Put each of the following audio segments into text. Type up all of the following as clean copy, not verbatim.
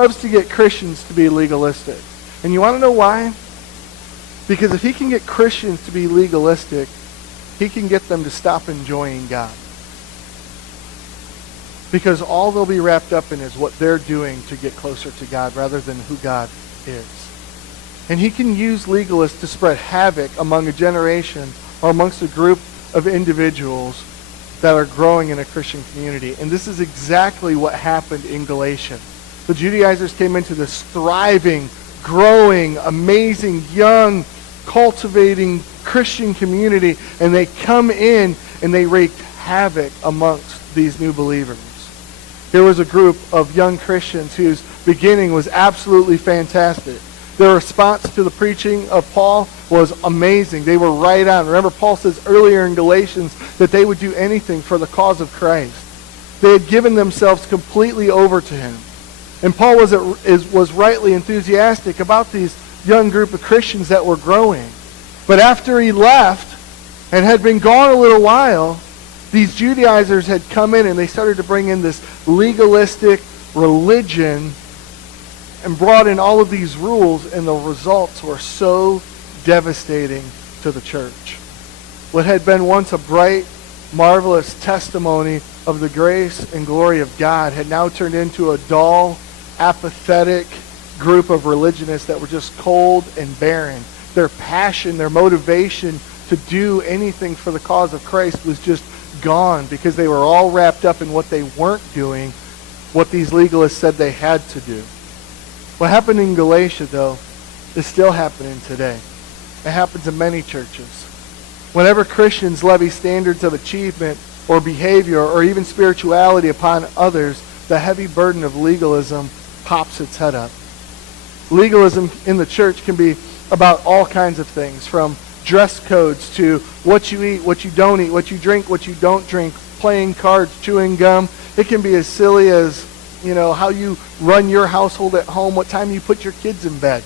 loves to get Christians to be legalistic. And you want to know why? Because if he can get Christians to be legalistic, he can get them to stop enjoying God. Because all they'll be wrapped up in is what they're doing to get closer to God rather than who God is. And he can use legalists to spread havoc among a generation or amongst a group of individuals that are growing in a Christian community. And this is exactly what happened in Galatia. The Judaizers came into this thriving, growing, amazing, young, cultivating Christian community, and they come in and they wreaked havoc amongst these new believers. Here was a group of young Christians whose beginning was absolutely fantastic. Their response to the preaching of Paul was amazing. They were right on. Remember, Paul says earlier in Galatians that they would do anything for the cause of Christ. They had given themselves completely over to him. And Paul was rightly enthusiastic about these young group of Christians that were growing. But after he left and had been gone a little while, these Judaizers had come in and they started to bring in this legalistic religion and brought in all of these rules, and the results were so devastating to the church. What had been once a bright, marvelous testimony of the grace and glory of God had now turned into a dull, apathetic group of religionists that were just cold and barren. Their passion, their motivation to do anything for the cause of Christ was just gone because they were all wrapped up in what they weren't doing, what these legalists said they had to do. What happened in Galatia, though, is still happening today. It happens in many churches. Whenever Christians levy standards of achievement or behavior or even spirituality upon others, the heavy burden of legalism pops its head up. Legalism in the church can be about all kinds of things, from dress codes to what you eat, what you don't eat, what you drink, what you don't drink, playing cards, chewing gum. It can be as silly as, how you run your household at home, what time you put your kids in bed.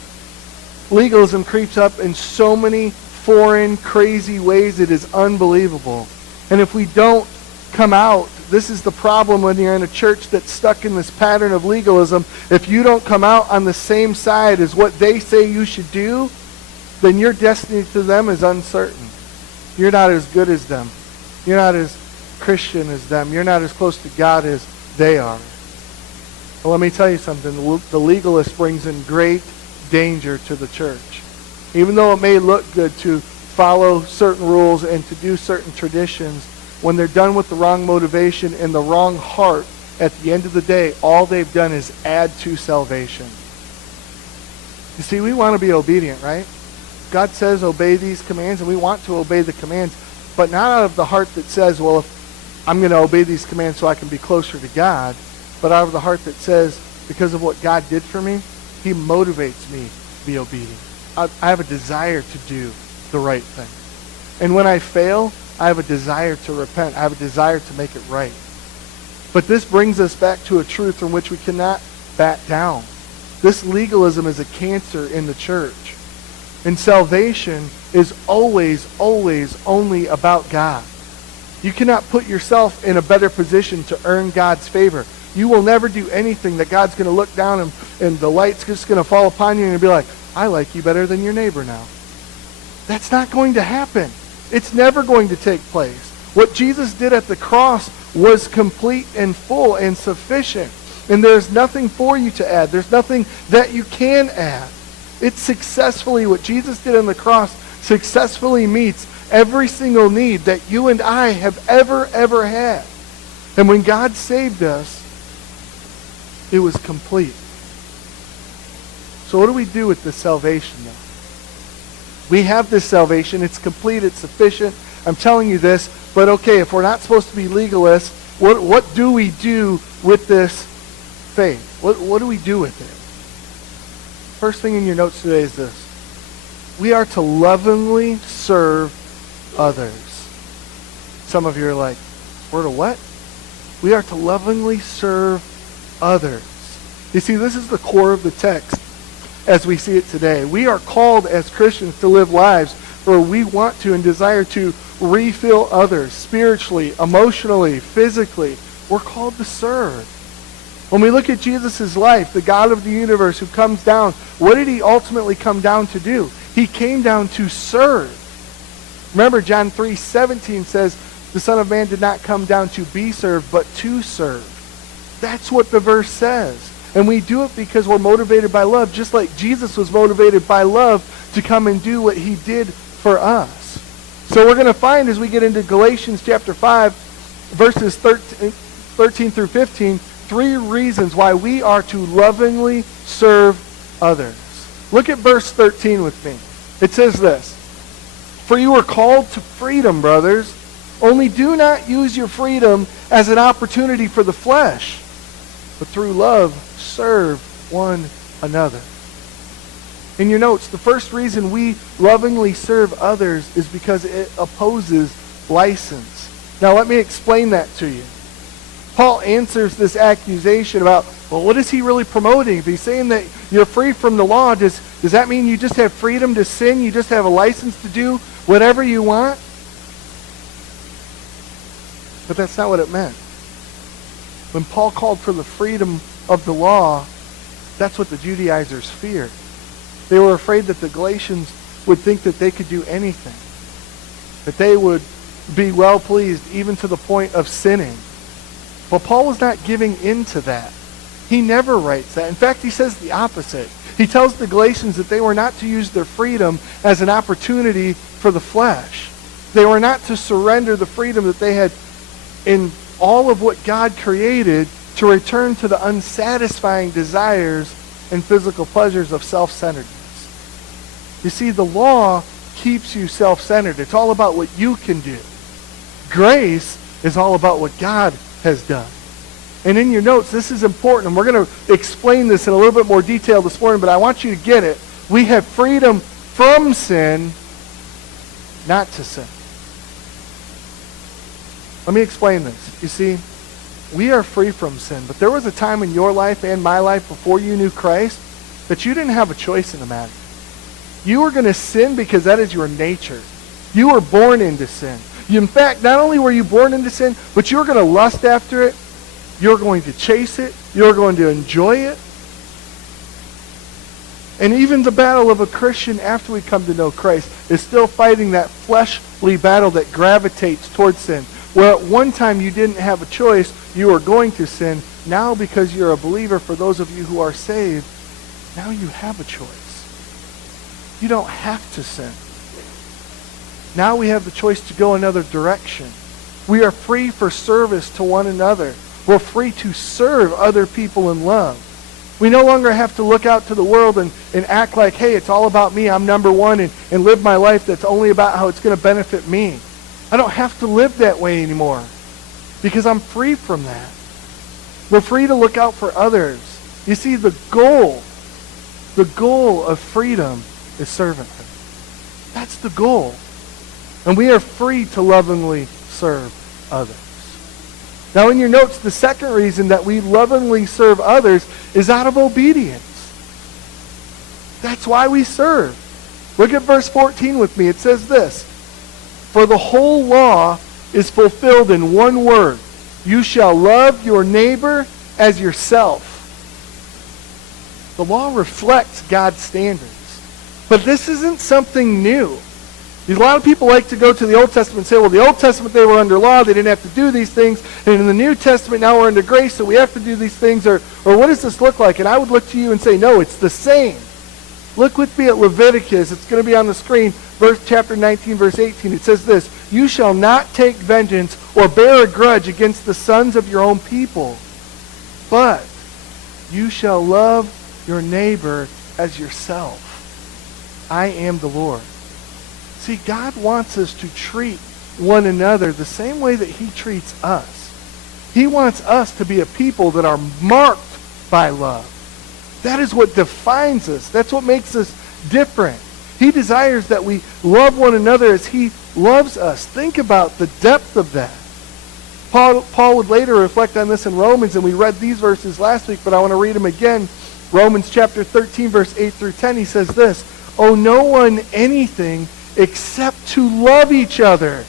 Legalism creeps up in so many foreign, crazy ways it is unbelievable. And if we don't come out, this is the problem when you're in a church that's stuck in this pattern of legalism. If you don't come out on the same side as what they say you should do, then your destiny to them is uncertain. You're not as good as them. You're not as Christian as them. You're not as close to God as they are. Well, let me tell you something. The legalist brings in great danger to the church. Even though it may look good to follow certain rules and to do certain traditions, when they're done with the wrong motivation and the wrong heart, at the end of the day, all they've done is add to salvation. You see, we want to be obedient, right? God says obey these commands, and we want to obey the commands, but not out of the heart that says, well, if I'm going to obey these commands so I can be closer to God, but out of the heart that says, because of what God did for me, he motivates me to be obedient. I have a desire to do the right thing. And when I fail, I have a desire to repent. I have a desire to make it right. But this brings us back to a truth from which we cannot back down. This legalism is a cancer in the church. And salvation is always, always only about God. You cannot put yourself in a better position to earn God's favor. You will never do anything that God's going to look down and the light's just going to fall upon you and be like, I like you better than your neighbor now. That's not going to happen. It's never going to take place. What Jesus did at the cross was complete and full and sufficient. And there's nothing for you to add. There's nothing that you can add. It successfully, what Jesus did on the cross, successfully meets every single need that you and I have ever had. And when God saved us, it was complete. So what do we do with this salvation now? We have this salvation. It's complete. It's sufficient. I'm telling you this. But okay, if we're not supposed to be legalists, what do we do with this faith? What do we do with it? First thing in your notes today is this. We are to lovingly serve others. Some of you are like, we're to what? We are to lovingly serve others. You see, this is the core of the text as we see it today. We are called as Christians to live lives where we want to and desire to refill others spiritually, emotionally, physically. We're called to serve. When we look at Jesus' life, the God of the universe who comes down, what did he ultimately come down to do? He came down to serve. Remember, John 3:17 says, the Son of Man did not come down to be served, but to serve. That's what the verse says. And we do it because we're motivated by love, just like Jesus was motivated by love to come and do what he did for us. So we're going to find as we get into Galatians chapter 5, verses 13 through 15, 3 reasons why we are to lovingly serve others. Look at verse 13 with me. It says this, "For you are called to freedom, brothers. Only do not use your freedom as an opportunity for the flesh, but through love serve one another." In your notes, the first reason we lovingly serve others is because it opposes license. Now let me explain that to you. Paul answers this accusation about, well, what is he really promoting? If he's saying that you're free from the law, does that mean you just have freedom to sin? You just have a license to do whatever you want? But that's not what it meant. When Paul called for the freedom of the law, that's what the Judaizers feared. They were afraid that the Galatians would think that they could do anything, that they would be well pleased even to the point of sinning. Well, Paul was not giving in to that. He never writes that. In fact, he says the opposite. He tells the Galatians that they were not to use their freedom as an opportunity for the flesh. They were not to surrender the freedom that they had in all of what God created to return to the unsatisfying desires and physical pleasures of self-centeredness. You see, the law keeps you self-centered. It's all about what you can do. Grace is all about what God has done. And in your notes, this is important, and we're going to explain this in a little bit more detail this morning, but I want you to get it. We have freedom from sin, not to sin. Let me explain this. You see, we are free from sin, but there was a time in your life and my life before you knew Christ that you didn't have a choice in the matter. You were going to sin because that is your nature. You were born into sin. In fact, not only were you born into sin, but you were going to lust after it. You're going to chase it. You're going to enjoy it. And even the battle of a Christian after we come to know Christ is still fighting that fleshly battle that gravitates towards sin. Where at one time you didn't have a choice, you were going to sin. Now because you're a believer, for those of you who are saved, now you have a choice. You don't have to sin. Now we have the choice to go another direction. We are free for service to one another. We're free to serve other people in love. We no longer have to look out to the world and act like, hey, it's all about me, I'm number one, and live my life that's only about how it's going to benefit me. I don't have to live that way anymore because I'm free from that. We're free to look out for others. You see, the goal of freedom is servanthood. That's the goal. And we are free to lovingly serve others. Now in your notes, the second reason that we lovingly serve others is out of obedience. That's why we serve. Look at verse 14 with me. It says this, "For the whole law is fulfilled in one word. You shall love your neighbor as yourself." The law reflects God's standards. But this isn't something new. A lot of people like to go to the Old Testament and say, well, the Old Testament, they were under law, they didn't have to do these things. And in the New Testament, now we're under grace, so we have to do these things. Or what does this look like? And I would look to you and say, no, it's the same. Look with me at Leviticus. It's going to be on the screen. Chapter 19, verse 18. It says this, "You shall not take vengeance or bear a grudge against the sons of your own people, but you shall love your neighbor as yourself. I am the Lord." See, God wants us to treat one another the same way that he treats us. He wants us to be a people that are marked by love. That is what defines us. That's what makes us different. He desires that we love one another as he loves us. Think about the depth of that. Paul would later reflect on this in Romans, and we read these verses last week, but I want to read them again. Romans chapter 13, verse 8 through 10, he says this, "Owe no one anything except to love each other.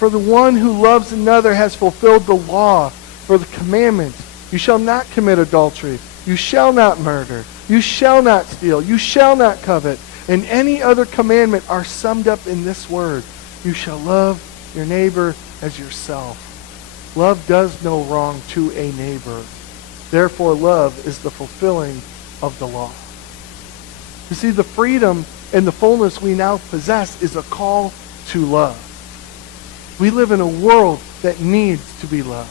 For the one who loves another has fulfilled the law. For the commandment You shall not commit adultery. You shall not murder. You shall not steal. You shall not covet. And any other commandment are summed up in this word. You shall love your neighbor as yourself. Love does no wrong to a neighbor. Therefore, love is the fulfilling of the law. You see, the freedom and the fullness we now possess is a call to love. We live in a world that needs to be loved.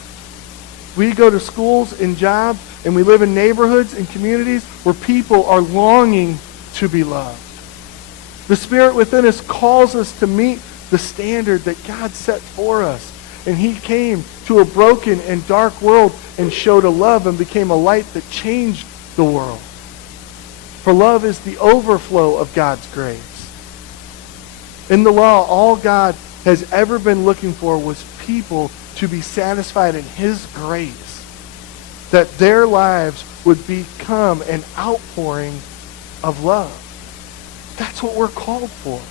We go to schools and jobs, and we live in neighborhoods and communities where people are longing to be loved. The Spirit within us calls us to meet the standard that God set for us. And he came to a broken and dark world and showed a love and became a light that changed the world. For love is the overflow of God's grace. In the law, all God has ever been looking for was people to be satisfied in his grace, that their lives would become an outpouring of love. That's what we're called for.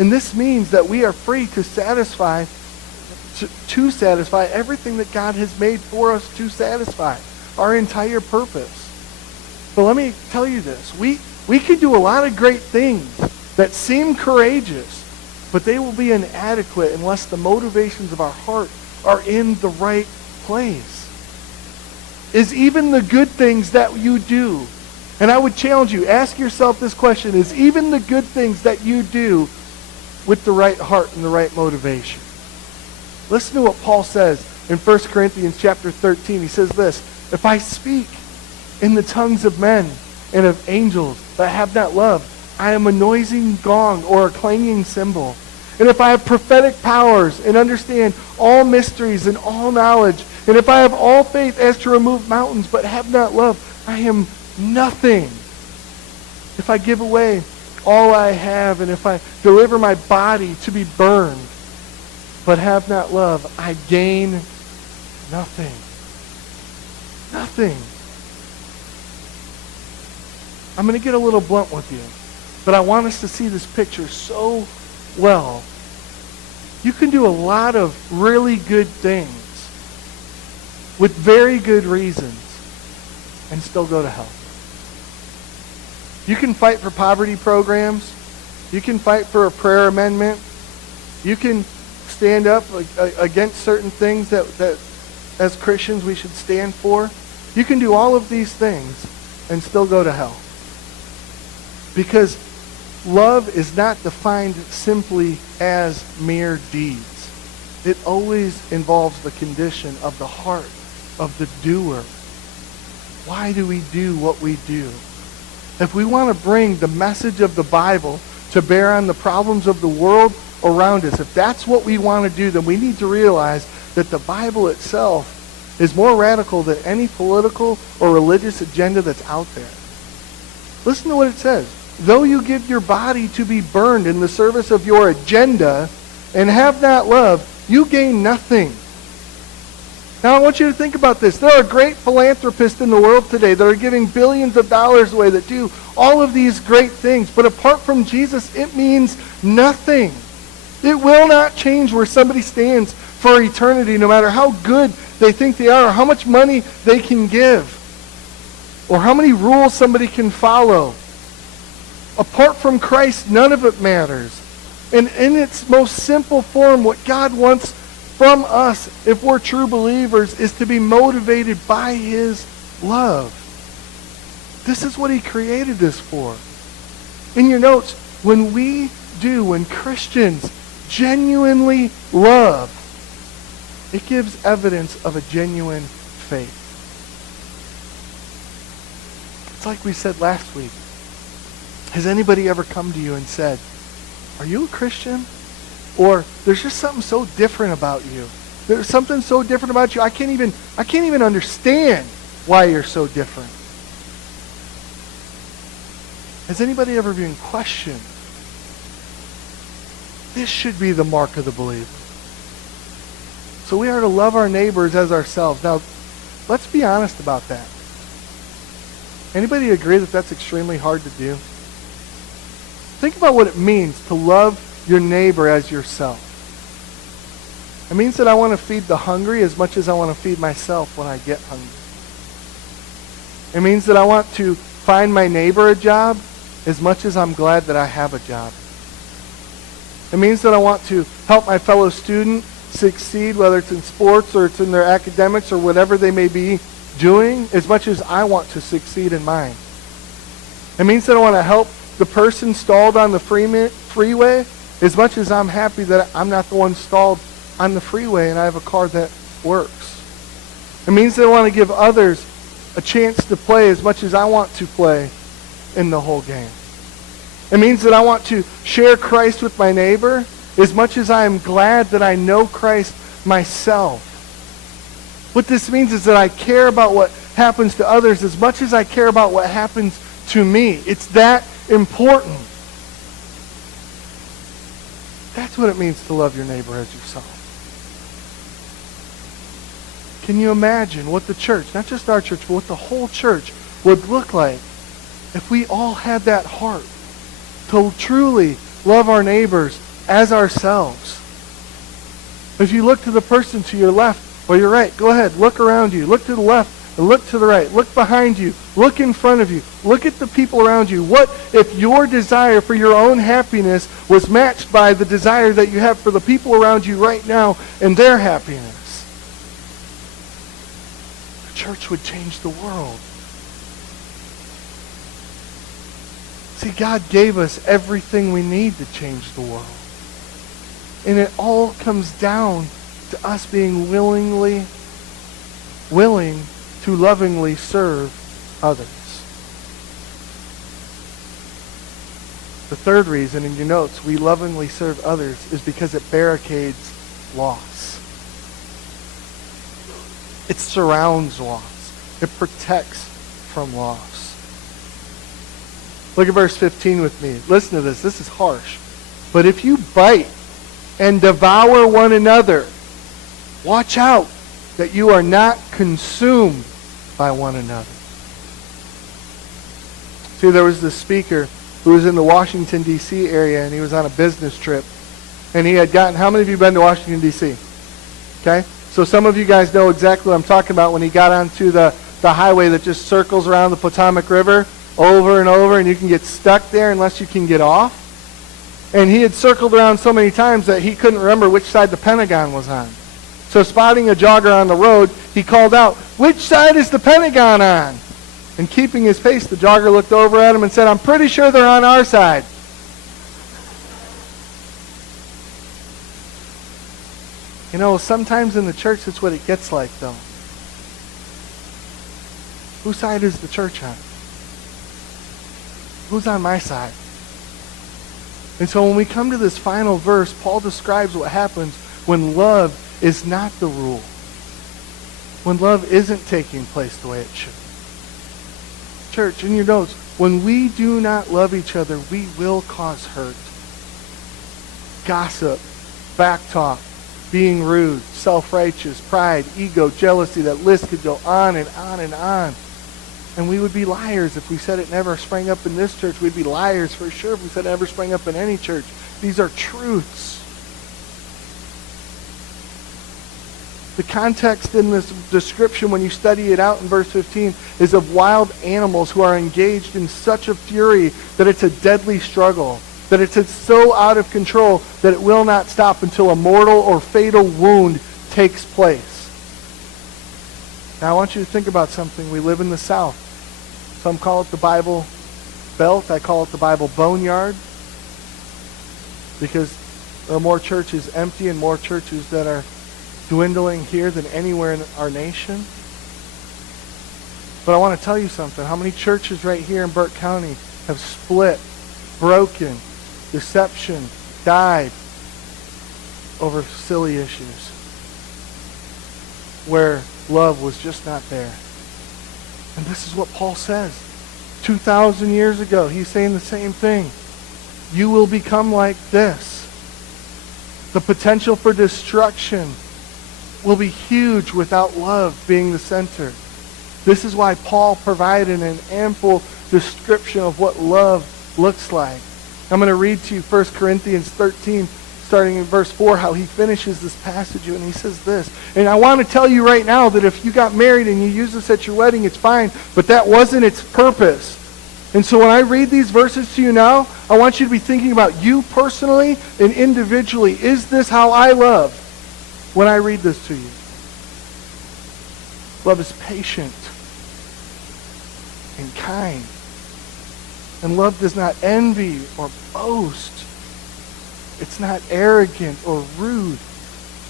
And this means that we are free to satisfy everything that God has made for us to satisfy, our entire purpose. But let me tell you this. We can do a lot of great things that seem courageous, but they will be inadequate unless the motivations of our heart are in the right place. Is even the good things that you do, and I would challenge you, ask yourself this question, is even the good things that you do with the right heart and the right motivation? Listen to what Paul says in 1 Corinthians chapter 13. He says this, if I speak in the tongues of men and of angels, but have not love, I am a noisy gong or a clanging cymbal. And if I have prophetic powers and understand all mysteries and all knowledge, and if I have all faith as to remove mountains, but have not love, I am nothing. If I give away all I have, and if I deliver my body to be burned, but have not love, I gain nothing. Nothing. I'm going to get a little blunt with you, but I want us to see this picture so well. You can do a lot of really good things with very good reasons and still go to hell. You can fight for poverty programs. You can fight for a prayer amendment. You can stand up against certain things that as Christians we should stand for. You can do all of these things and still go to hell. Because love is not defined simply as mere deeds. It always involves the condition of the heart of the doer. Why do we do what we do? If we want to bring the message of the Bible to bear on the problems of the world around us, if that's what we want to do, then we need to realize that the Bible itself is more radical than any political or religious agenda that's out there. Listen to what it says. Though you give your body to be burned in the service of your agenda and have not love, you gain nothing. Now I want you to think about this. There are great philanthropists in the world today that are giving billions of dollars away that do all of these great things. But apart from Jesus, it means nothing. It will not change where somebody stands for eternity, no matter how good they think they are, or how much money they can give, or how many rules somebody can follow. Apart from Christ, none of it matters. And in its most simple form, what God wants from us, if we're true believers, is to be motivated by his love. This is what he created us for. In your notes, when Christians genuinely love, it gives evidence of a genuine faith. It's like we said last week. Has anybody ever come to you and said, are you a Christian? Or there's just something so different about you. There's something so different about you. I can't even understand why you're so different. Has anybody ever been questioned? This should be the mark of the believer. So we are to love our neighbors as ourselves. Now, let's be honest about that. Anybody agree that that's extremely hard to do? Think about what it means to love your neighbor as yourself. It means that I want to feed the hungry as much as I want to feed myself when I get hungry. It means that I want to find my neighbor a job as much as I'm glad that I have a job. It means that I want to help my fellow student succeed, whether it's in sports or it's in their academics or whatever they may be doing, as much as I want to succeed in mine. It means that I want to help the person stalled on the freeway as much as I'm happy that I'm not the one stalled on the freeway and I have a car that works. It means that I want to give others a chance to play as much as I want to play in the whole game. It means that I want to share Christ with my neighbor as much as I am glad that I know Christ myself. What this means is that I care about what happens to others as much as I care about what happens to me. It's that important. That's what it means to love your neighbor as yourself. Can you imagine what the church, not just our church, but what the whole church would look like if we all had that heart to truly love our neighbors as ourselves? If you look to the person to your left or your right, go ahead, look around you. Look to the left and look to the right. Look behind you. Look in front of you. Look at the people around you. What if your desire for your own happiness was matched by the desire that you have for the people around you right now and their happiness? The church would change the world. See, God gave us everything we need to change the world. And it all comes down to us being willing to lovingly serve others. The third reason in your notes we lovingly serve others is because it barricades loss. It surrounds loss. It protects from loss. Look at verse 15 with me. Listen to this. This is harsh. But if you bite and devour one another, watch out that you are not consumed by one another. See, there was this speaker who was in the Washington, D.C. area, and he was on a business trip. And he had gotten, how many of you have been to Washington, D.C.? Okay? So some of you guys know exactly what I'm talking about when he got onto the highway that just circles around the Potomac River over and over, and you can get stuck there unless you can get off. And he had circled around so many times that he couldn't remember which side the Pentagon was on. So spotting a jogger on the road, he called out, "Which side is the Pentagon on?" And keeping his pace, the jogger looked over at him and said, "I'm pretty sure they're on our side." You know, sometimes in the church, that's what it gets like, though. Whose side is the church on? Who's on my side? And so when we come to this final verse, Paul describes what happens when love is not the rule. When love isn't taking place the way it should. Church, in your notes, when we do not love each other, we will cause hurt. Gossip, backtalk, being rude, self-righteous, pride, ego, jealousy, that list could go on and on and on. And we would be liars if we said it never sprang up in this church. We'd be liars for sure if we said it never sprang up in any church. These are truths. The context in this description, when you study it out in verse 15, is of wild animals who are engaged in such a fury that it's a deadly struggle, that it's so out of control that it will not stop until a mortal or fatal wound takes place. Now I want you to think about something. We live in the South. Some call it the Bible Belt. I call it the Bible Boneyard, because there are more churches empty and more churches that are dwindling here than anywhere in our nation. But I want to tell you something. How many churches right here in Burke County have split, broken, deception, died over silly issues where love was just not there? And this is what Paul says. 2,000 years ago, he's saying the same thing. You will become like this. The potential for destruction will be huge without love being the center. This is why Paul provided an ample description of what love looks like. I'm going to read to you 1 Corinthians 13, starting in verse 4, how he finishes this passage, and he says this. And I want to tell you right now that if you got married and you use this at your wedding, it's fine, but that wasn't its purpose. And so when I read these verses to you now, I want you to be thinking about you personally and individually. Is this how I love when I read this to you? Love is patient and kind. And love does not envy or boast. It's not arrogant or rude.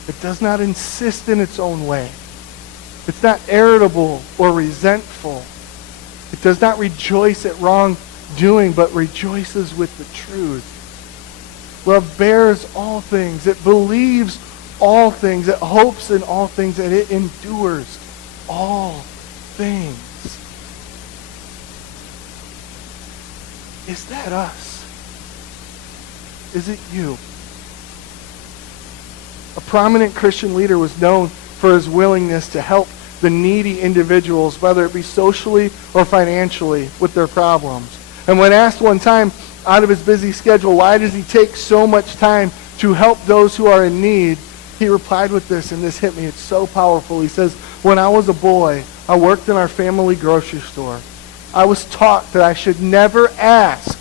It does not insist in its own way. It's not irritable or resentful. It does not rejoice at wrongdoing, but rejoices with the truth. Love bears all things. It believes all things. It hopes in all things, and it endures all things. Is that us? Is it you? A prominent Christian leader was known for his willingness to help the needy individuals, whether it be socially or financially, with their problems. And when asked one time, out of his busy schedule, why does he take so much time to help those who are in need, he replied with this, and this hit me. It's so powerful. He says, when I was a boy, I worked in our family grocery store. I was taught that I should never ask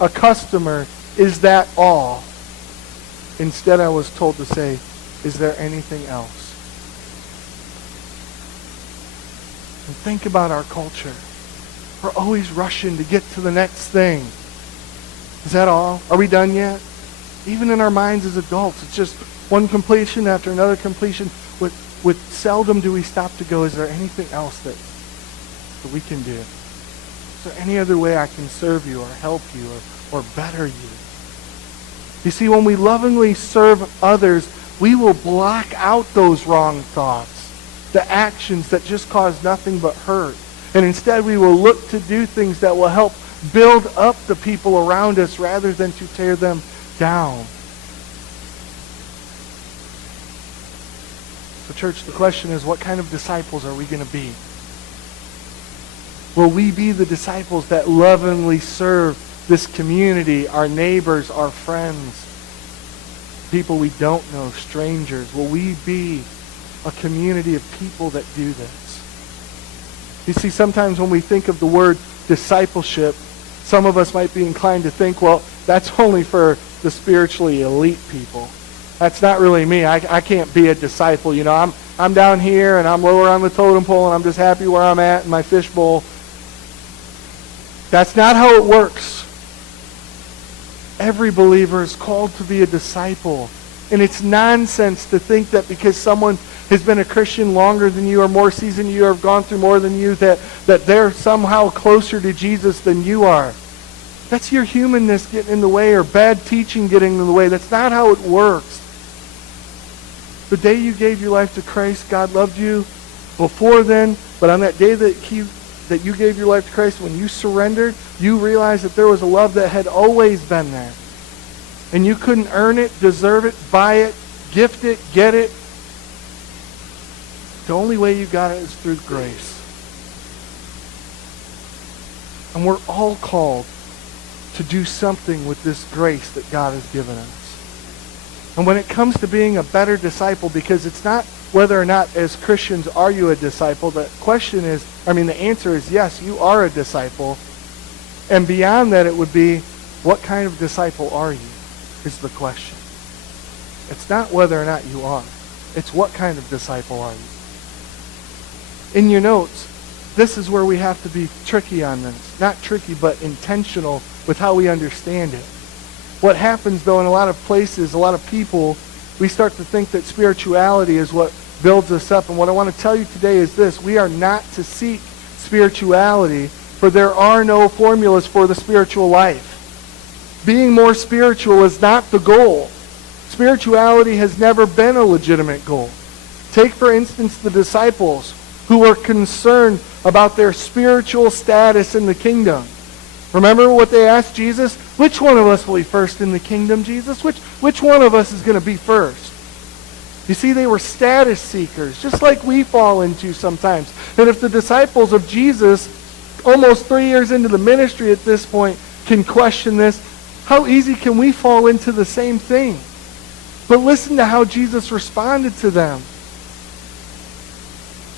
a customer, is that all? Instead, I was told to say, is there anything else? And think about our culture. We're always rushing to get to the next thing. Is that all? Are we done yet? Even in our minds as adults, it's just one completion after another completion. With seldom do we stop to go, is there anything else that we can do? Is there any other way I can serve you or help you or better you? You see, when we lovingly serve others, we will block out those wrong thoughts, the actions that just cause nothing but hurt. And instead we will look to do things that will help build up the people around us rather than to tear them down. So church, the question is, what kind of disciples are we going to be? Will we be the disciples that lovingly serve this community, our neighbors, our friends, people we don't know, strangers? Will we be a community of people that do this? You see, sometimes when we think of the word discipleship, some of us might be inclined to think, well, that's only for the spiritually elite people. That's not really me. I can't be a disciple. You know, I'm down here and I'm lower on the totem pole and I'm just happy where I'm at in my fishbowl. That's not how it works. Every believer is called to be a disciple. And it's nonsense to think that because someone has been a Christian longer than you or more seasoned you or have gone through more than you, that they're somehow closer to Jesus than you are. That's your humanness getting in the way or bad teaching getting in the way. That's not how it works. The day you gave your life to Christ, God loved you before then, but on that day that you gave your life to Christ, when you surrendered, you realized that there was a love that had always been there. And you couldn't earn it, deserve it, buy it, gift it, get it. The only way you got it is through grace. And we're all called to do something with this grace that God has given us. And when it comes to being a better disciple, because it's not whether or not as Christians are you a disciple, the answer is yes, you are a disciple. And beyond that, it would be, what kind of disciple are you, is the question. It's not whether or not you are. It's what kind of disciple are you. In your notes, this is where we have to be tricky on this. Not tricky, but intentional with how we understand it. What happens, though, in a lot of places, a lot of people, we start to think that spirituality is what builds us up. And what I want to tell you today is this. We are not to seek spirituality, for there are no formulas for the spiritual life. Being more spiritual is not the goal. Spirituality has never been a legitimate goal. Take, for instance, the disciples who were concerned about their spiritual status in the kingdom. Remember what they asked Jesus? Which one of us will be first in the kingdom, Jesus? Which one of us is going to be first? You see, they were status seekers, just like we fall into sometimes. And if the disciples of Jesus, almost 3 years into the ministry at this point, can question this, how easy can we fall into the same thing? But listen to how Jesus responded to them.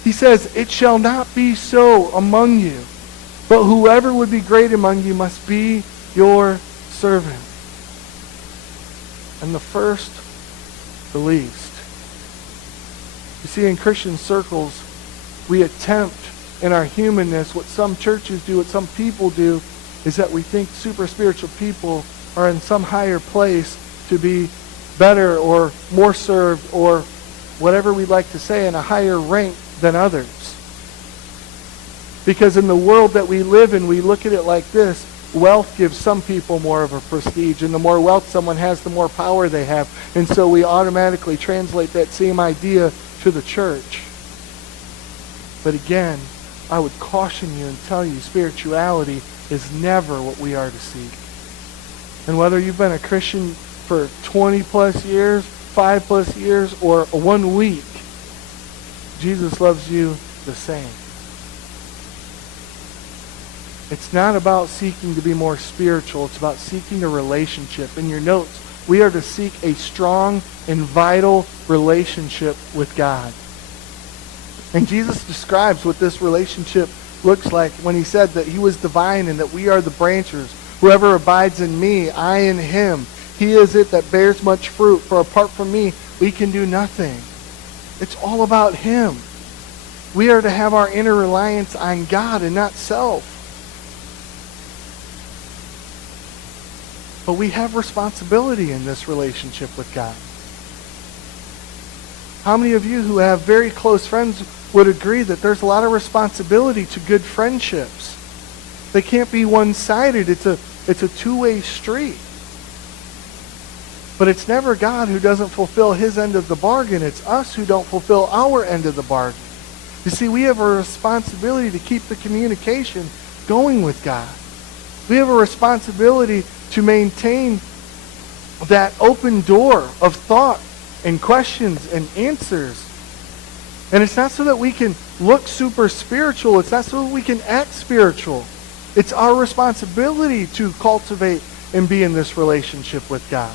He says, "It shall not be so among you, but whoever would be great among you must be your servant. And the first, the least." You see, in Christian circles, we attempt in our humanness, what some churches do, what some people do, is that we think super spiritual people are in some higher place to be better or more served or whatever we'd like to say, in a higher rank than others. Because in the world that we live in, we look at it like this: wealth gives some people more of a prestige, and the more wealth someone has, the more power they have. And so we automatically translate that same idea to the church. But again, I would caution you and tell you, spirituality is never what we are to seek. And whether you've been a Christian for 20 plus years, 5 plus years, or 1 week, Jesus loves you the same. It's not about seeking to be more spiritual. It's about seeking a relationship. In your notes, we are to seek a strong and vital relationship with God. And Jesus describes what this relationship looks like when he said that he was the vine and that we are the branches. Whoever abides in me, I in him. He is it that bears much fruit, for apart from me, we can do nothing. It's all about him. We are to have our inner reliance on God and not self. But we have responsibility in this relationship with God. How many of you who have very close friends would agree that there's a lot of responsibility to good friendships? They can't be one-sided. It's a two-way street. But it's never God who doesn't fulfill his end of the bargain. It's us who don't fulfill our end of the bargain. You see, we have a responsibility to keep the communication going with God. We have a responsibility to maintain that open door of thought and questions and answers. And it's not so that we can look super spiritual. It's not so that we can act spiritual. It's our responsibility to cultivate and be in this relationship with God.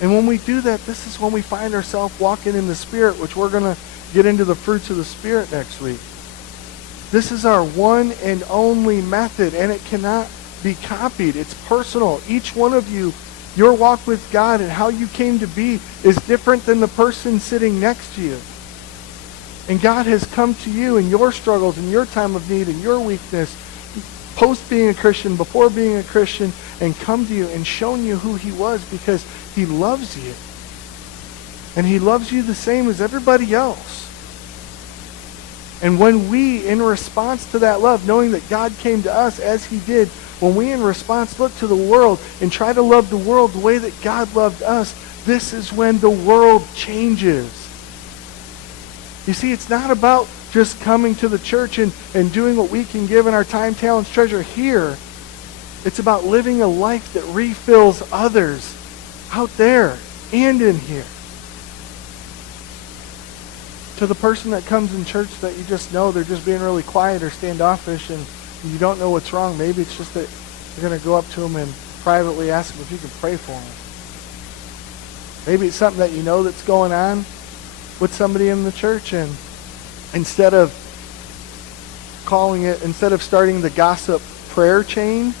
And when we do that, this is when we find ourselves walking in the Spirit, which we're going to get into the fruits of the Spirit next week. This is our one and only method, and it cannot be copied. It's personal. Each one of you, your walk with God and how you came to be is different than the person sitting next to you. And God has come to you in your struggles, in your time of need, in your weakness, post being a Christian, before being a Christian, and come to you and shown you who he was because he loves you. And he loves you the same as everybody else. And when we, in response to that love, knowing that God came to us as he did, when we in response look to the world and try to love the world the way that God loved us, this is when the world changes. You see, it's not about just coming to the church and doing what we can give in our time, talents, treasure here. It's about living a life that refills others out there and in here. To the person that comes in church that you just know they're just being really quiet or standoffish and you don't know what's wrong, maybe it's just that you're going to go up to them and privately ask them if you can pray for them. Maybe it's something that you know that's going on with somebody in the church, and instead of starting the gossip prayer chain,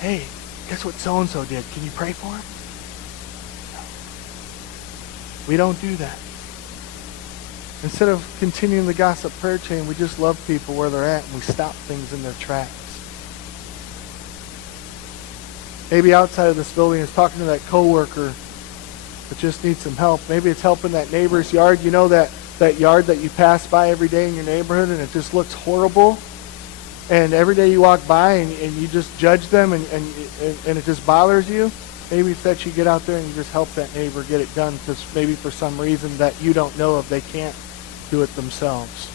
hey, guess what so-and-so did? Can you pray for him? No. We don't do that. Instead of continuing the gossip prayer chain, we just love people where they're at and we stop things in their tracks. Maybe outside of this building is talking to that coworker that just needs some help. Maybe it's helping that neighbor's yard. You know that yard that you pass by every day in your neighborhood and it just looks horrible? And every day you walk by and you just judge them and it just bothers you? Maybe it's that you get out there and you just help that neighbor get it done because maybe for some reason that you don't know of, they can't do it themselves.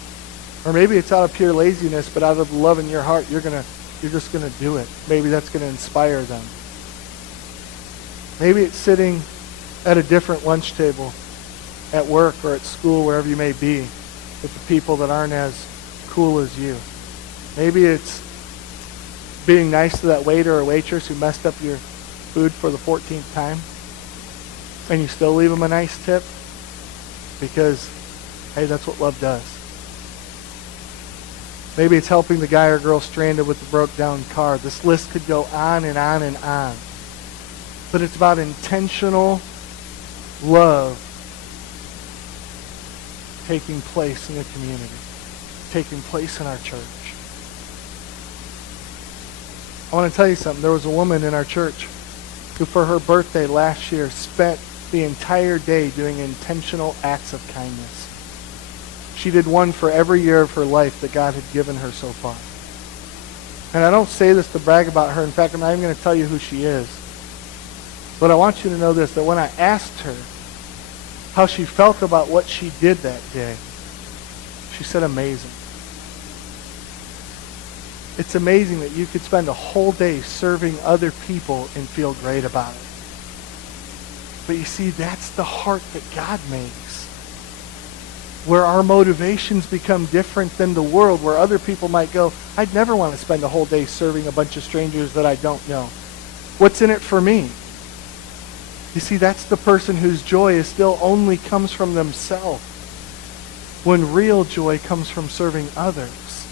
Or maybe it's out of pure laziness, but out of the love in your heart, you're just going to do it. Maybe that's going to inspire them. Maybe it's sitting at a different lunch table at work or at school, wherever you may be, with the people that aren't as cool as you. Maybe it's being nice to that waiter or waitress who messed up your food for the 14th time. and you still leave them a nice tip because, hey, that's what love does. Maybe it's helping the guy or girl stranded with the broke down car. This list could go on and on and on. But it's about intentional love taking place in the community, taking place in our church. I want to tell you something. There was a woman in our church who for her birthday last year spent the entire day doing intentional acts of kindness. She did one for every year of her life that God had given her so far. And I don't say this to brag about her. In fact, I'm not even going to tell you who she is. But I want you to know this, that when I asked her how she felt about what she did that day, she said amazing. It's amazing that you could spend a whole day serving other people and feel great about it. But you see, that's the heart that God makes. Where our motivations become different than the world, where other people might go, I'd never want to spend a whole day serving a bunch of strangers that I don't know. What's in it for me? You see, that's the person whose joy is still only comes from themselves, when real joy comes from serving others.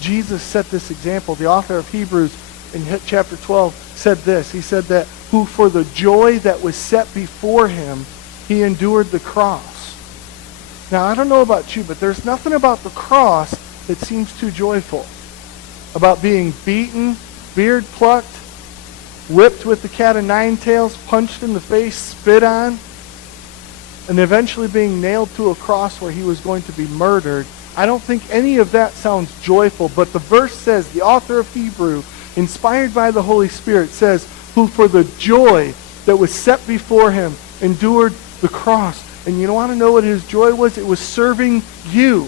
Jesus set this example. The author of Hebrews in chapter 12 said this. He said that who for the joy that was set before him, he endured the cross. Now, I don't know about you, but there's nothing about the cross that seems too joyful. About being beaten, beard plucked, whipped with the cat of nine tails, punched in the face, spit on, and eventually being nailed to a cross where he was going to be murdered. I don't think any of that sounds joyful, but the verse says, the author of Hebrew, inspired by the Holy Spirit, says, who for the joy that was set before him endured the cross. And you want to know what his joy was? It was serving you.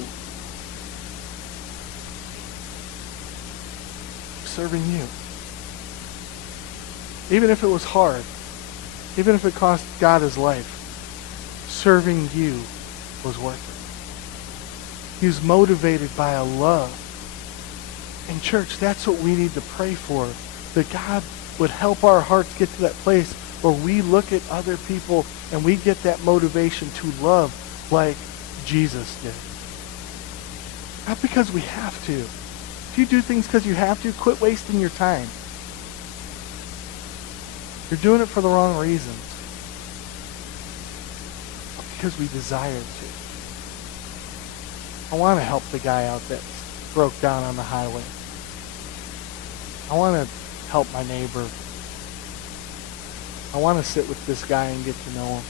Serving you. Even if it was hard, even if it cost God his life, serving you was worth it. He was motivated by a love. And church, that's what we need to pray for, that God would help our hearts get to that place where we look at other people and we get that motivation to love like Jesus did. Not because we have to. If you do things because you have to, quit wasting your time. You're doing it for the wrong reasons. But because we desire to. I want to help the guy out that broke down on the highway. I want to help my neighbor. I want to sit with this guy and get to know him.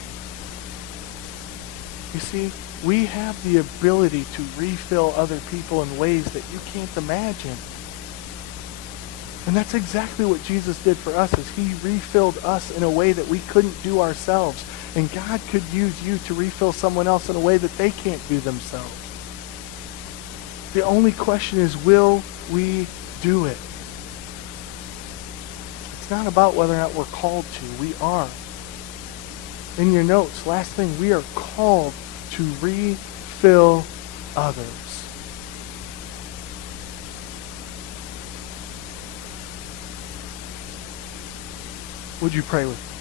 You see, we have the ability to refill other people in ways that you can't imagine. And that's exactly what Jesus did for us, is he refilled us in a way that we couldn't do ourselves. And God could use you to refill someone else in a way that they can't do themselves. The only question is, will we do it? It's not about whether or not we're called to. We are. In your notes, last thing, we are called to refill others. Would you pray with me?